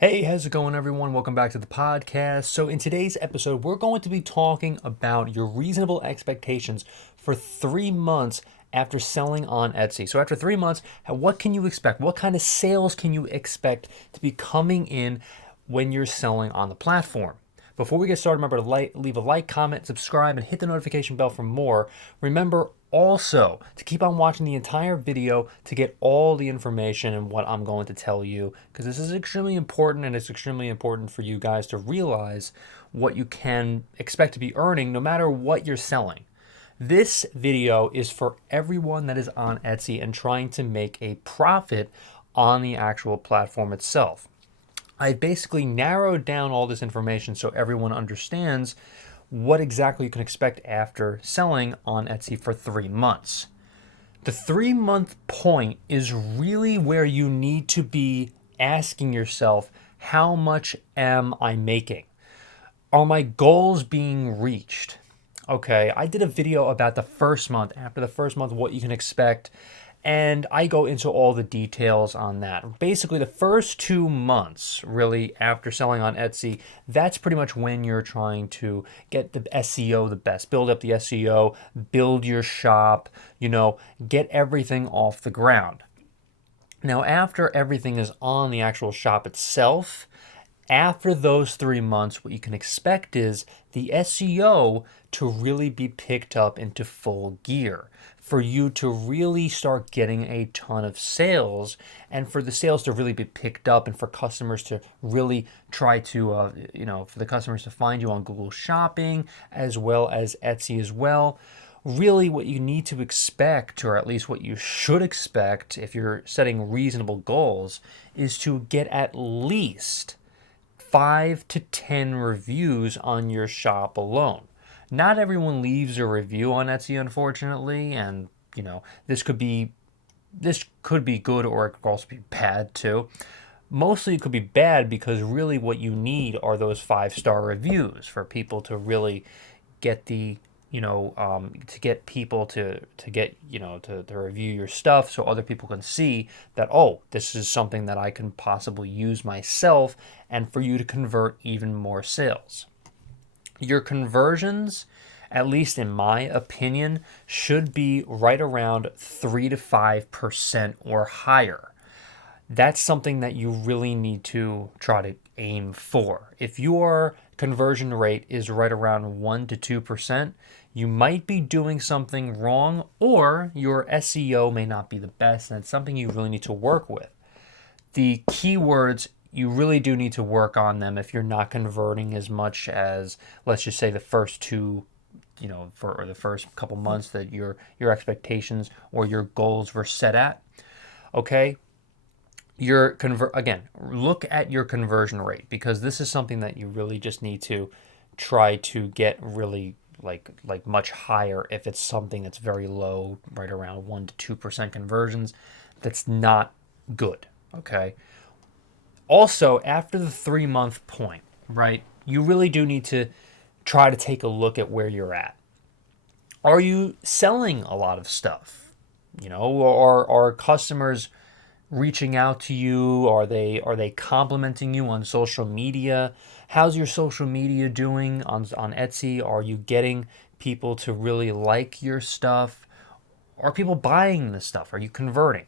Hey, how's it going, everyone? Welcome back to the podcast. So, in today's episode, we're going to be talking about your reasonable expectations for 3 months after selling on Etsy. So, after 3 months, what can you expect? What kind of sales can you expect to be coming in when you're selling on the platform? Before we get started, remember to leave a like, comment, subscribe, and hit the notification bell for more. Remember also to keep on watching the entire video to get all the information and what I'm going to tell you, because this is extremely important, and it's extremely important for you guys to realize what you can expect to be earning no matter what you're selling. This video is for everyone that is on Etsy and trying to make a profit on the actual platform itself. I basically narrowed down all this information so everyone understands what exactly you can expect after selling on Etsy for 3 months. The 3 month point is really where you need to be asking yourself, how much am I making? Are my goals being reached? Okay, I did a video about the first month, after the first month, what you can expect, and I go into all the details on that. Basically, the first 2 months, really, after selling on Etsy, that's pretty much when you're trying to get the SEO the best, build up the SEO, build your shop, get everything off the ground. Now, after everything is on the actual shop itself, after those 3 months, what you can expect is the SEO to really be picked up into full gear, for you to really start getting a ton of sales, and for the sales to really be picked up, and for customers to really try to, for the customers to find you on Google Shopping as well as Etsy as well. Really, what you need to expect, or at least what you should expect if you're setting reasonable goals, is to get at least 5 to 10 reviews on your shop alone. Not everyone leaves a review on Etsy, unfortunately, and this could be good, or it could also be bad too. Mostly it could be bad, because really what you need are those 5-star reviews for people to really get to get people to get to review your stuff, so other people can see that, oh, this is something that I can possibly use myself, and for you to convert even more sales. Your conversions, at least in my opinion, should be right around 3 to 5% or higher. That's something that you really need to try to aim for. If your conversion rate is right around 1 to 2%, you might be doing something wrong, or your SEO may not be the best, and it's something you really need to work with. The keywords, you really do need to work on them if you're not converting as much as, let's just say, the first two, or the first couple months that your expectations or your goals were set at. Okay, again, look at your conversion rate, because this is something that you really just need to try to get really like much higher. If it's something that's very low, right around 1 to 2% conversions, that's not good. Okay, also, after the 3 month point, right, you really do need to try to take a look at where you're at. Are you selling a lot of stuff? Or are customers reaching out to you? Are they complimenting you on social media? How's your social media doing on Etsy? Are you getting people to really like your stuff? Are people buying this stuff? Are you converting?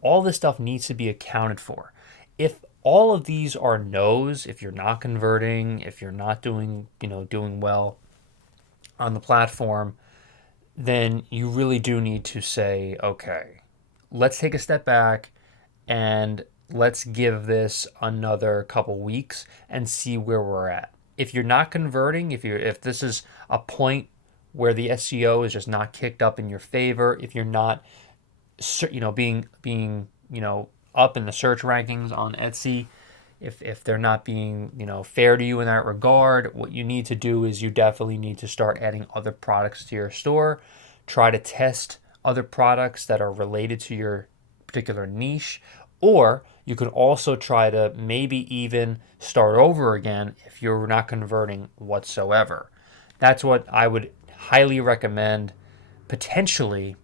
All this stuff needs to be accounted for. If all of these are no's, if you're not converting, if you're not doing well on the platform, then you really do need to say, okay, let's take a step back and let's give this another couple weeks and see where we're at. If you're not converting, if this is a point where the SEO is just not kicked up in your favor, if you're not being up in the search rankings on Etsy, if they're not being fair to you in that regard, what you need to do is you definitely need to start adding other products to your store. Try to test other products that are related to your particular niche, or you could also try to maybe even start over again if you're not converting whatsoever. That's what I would highly recommend, potentially,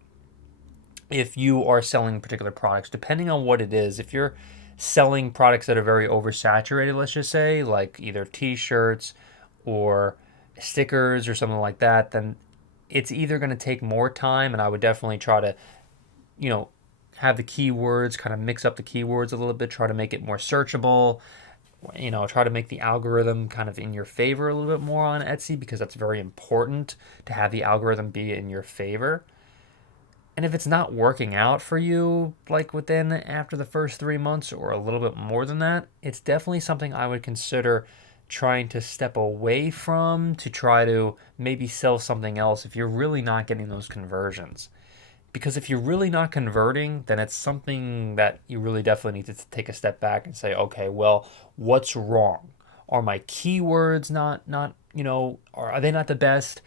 if you are selling particular products, depending on what it is. If you're selling products that are very oversaturated, let's just say, like either t-shirts or stickers or something like that, then it's either going to take more time, and I would definitely try to, you know, have the keywords, kind of mix up the keywords a little bit, try to make it more searchable, try to make the algorithm kind of in your favor a little bit more on Etsy, because that's very important to have the algorithm be in your favor. And if it's not working out for you, like after the first 3 months or a little bit more than that, it's definitely something I would consider trying to step away from, to try to maybe sell something else if you're really not getting those conversions. Because if you're really not converting, then it's something that you really definitely need to take a step back and say, okay, well, what's wrong? Are my keywords not are they not the best?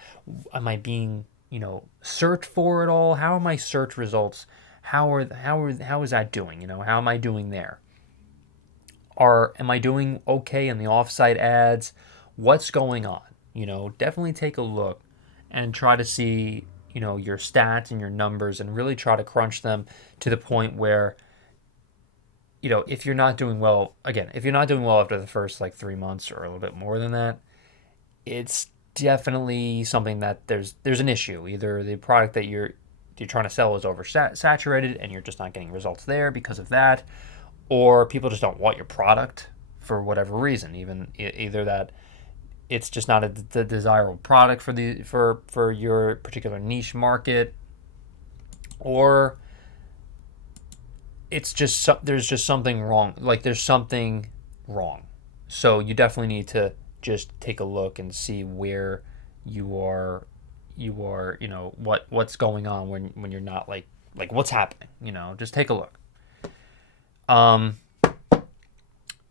Am I being searched for it all? How are my search results? How is that doing? How am I doing there? Am I doing okay in the offsite ads? What's going on? Definitely take a look and try to see, your stats and your numbers, and really try to crunch them to the point where, if you're not doing well, again, if you're not doing well after the first like 3 months or a little bit more than that, it's definitely something that there's an issue. Either the product that you're trying to sell is oversaturated and you're just not getting results there because of that, or people just don't want your product for whatever reason. Either that it's just not the desirable product for your particular niche market, or it's just there's just something wrong. Like there's something wrong. So you definitely need to just take a look and see where you are, what's going on when you're not like what's happening. Just take a look.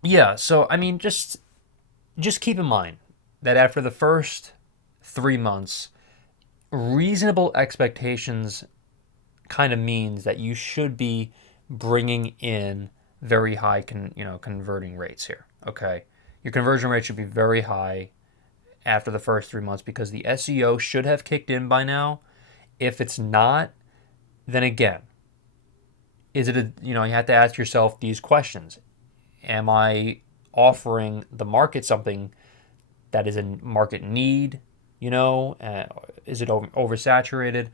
Yeah, so I mean, just keep in mind that after the first 3 months, reasonable expectations kind of means that you should be bringing in very high converting rates here. Okay, your conversion rate should be very high after the first 3 months, because the SEO should have kicked in by now. If it's not, then again, is it you have to ask yourself these questions. Am I offering the market something that is in market need? Is it oversaturated?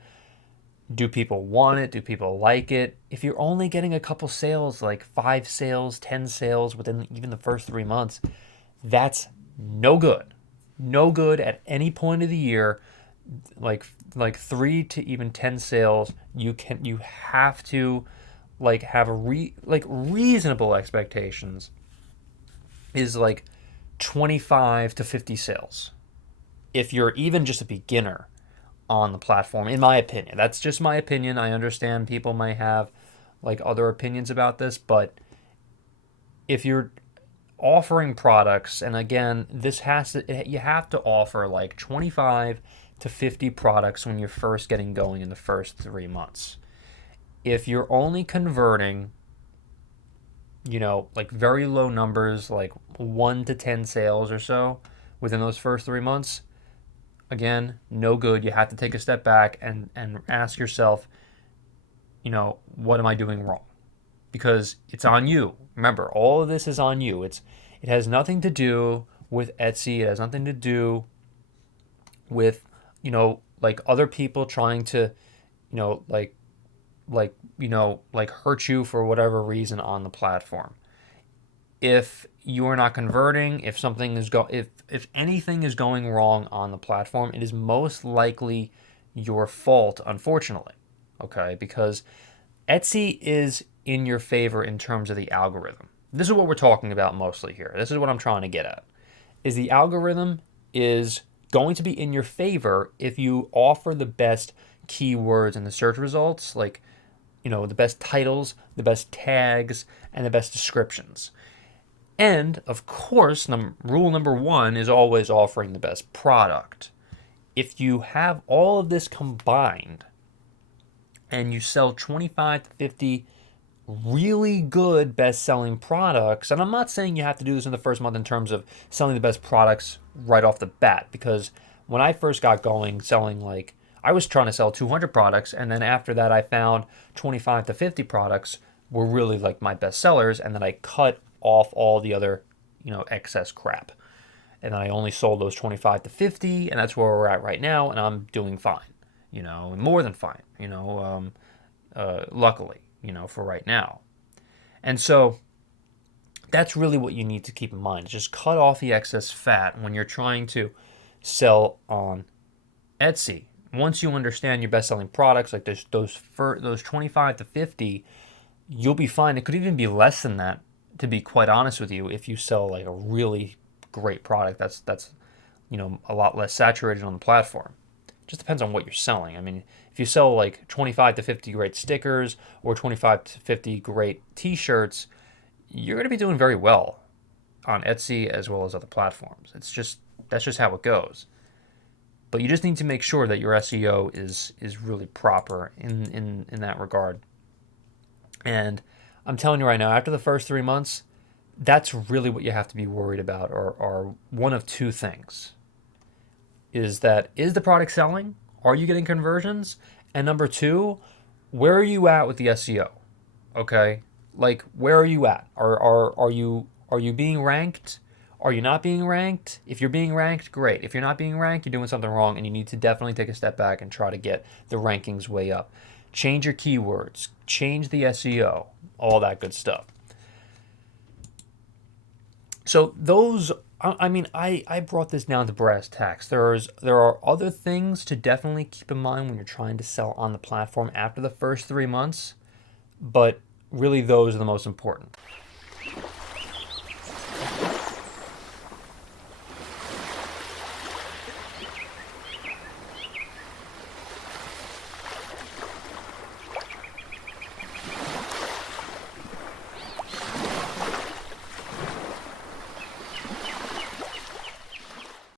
Do people want it? Do people like it? If you're only getting a couple sales, like 5 sales, 10 sales within even the first 3 months, that's no good. No good at any point of the year. Like 3 to even 10 sales, you have to have reasonable expectations is like 25 to 50 sales. If you're even just a beginner on the platform, in my opinion. That's just my opinion. I understand people might have other opinions about this, but if you're offering products, and again, you have to offer like 25 to 50 products when you're first getting going in the first 3 months. If you're only converting, very low numbers, like 1 to 10 sales or so within those first 3 months, again, no good. You have to take a step back and ask yourself, what am I doing wrong? Because it's on you. Remember, all of this is on you. It has nothing to do with Etsy. It has nothing to do with, other people trying to, hurt you for whatever reason on the platform. If you are not converting, if anything is going wrong on the platform, it is most likely your fault, unfortunately. Okay, because Etsy is in your favor in terms of the algorithm. This is what we're talking about mostly here. This is what I'm trying to get at. Is the algorithm is going to be in your favor if you offer the best keywords in the search results, the best titles, the best tags, and the best descriptions. And, of course, rule number 1 is always offering the best product. If you have all of this combined and you sell 25 to 50 really good best-selling products, and I'm not saying you have to do this in the first month in terms of selling the best products right off the bat, because when I first got going selling, I was trying to sell 200 products, and then after that I found 25 to 50 products were really like my best sellers, and then I cut off all the other, excess crap. And I only sold those 25 to 50, and that's where we're at right now, and I'm doing fine, more than fine, luckily, for right now. And so that's really what you need to keep in mind. Just cut off the excess fat when you're trying to sell on Etsy. Once you understand your best-selling products, like those 25 to 50, you'll be fine. It could even be less than that, to be quite honest with you, if you sell like a really great product that's a lot less saturated on the platform. It just depends on what you're selling. I mean, if you sell like 25 to 50 great stickers or 25 to 50 great t-shirts, you're going to be doing very well on Etsy as well as other platforms. That's just how it goes. But you just need to make sure that your SEO is really proper in that regard. And I'm telling you right now, after the first 3 months, that's really what you have to be worried about, or one of two things. Is the product selling? Are you getting conversions? And number two, where are you at with the SEO? Okay? Like, where are you at? Are you being ranked? Are you not being ranked? If you're being ranked, great. If you're not being ranked, you're doing something wrong, and you need to definitely take a step back and try to get the rankings way up. Change your keywords, change the SEO, all that good stuff. So I brought this down to brass tacks. There are other things to definitely keep in mind when you're trying to sell on the platform after the first 3 months, but really those are the most important.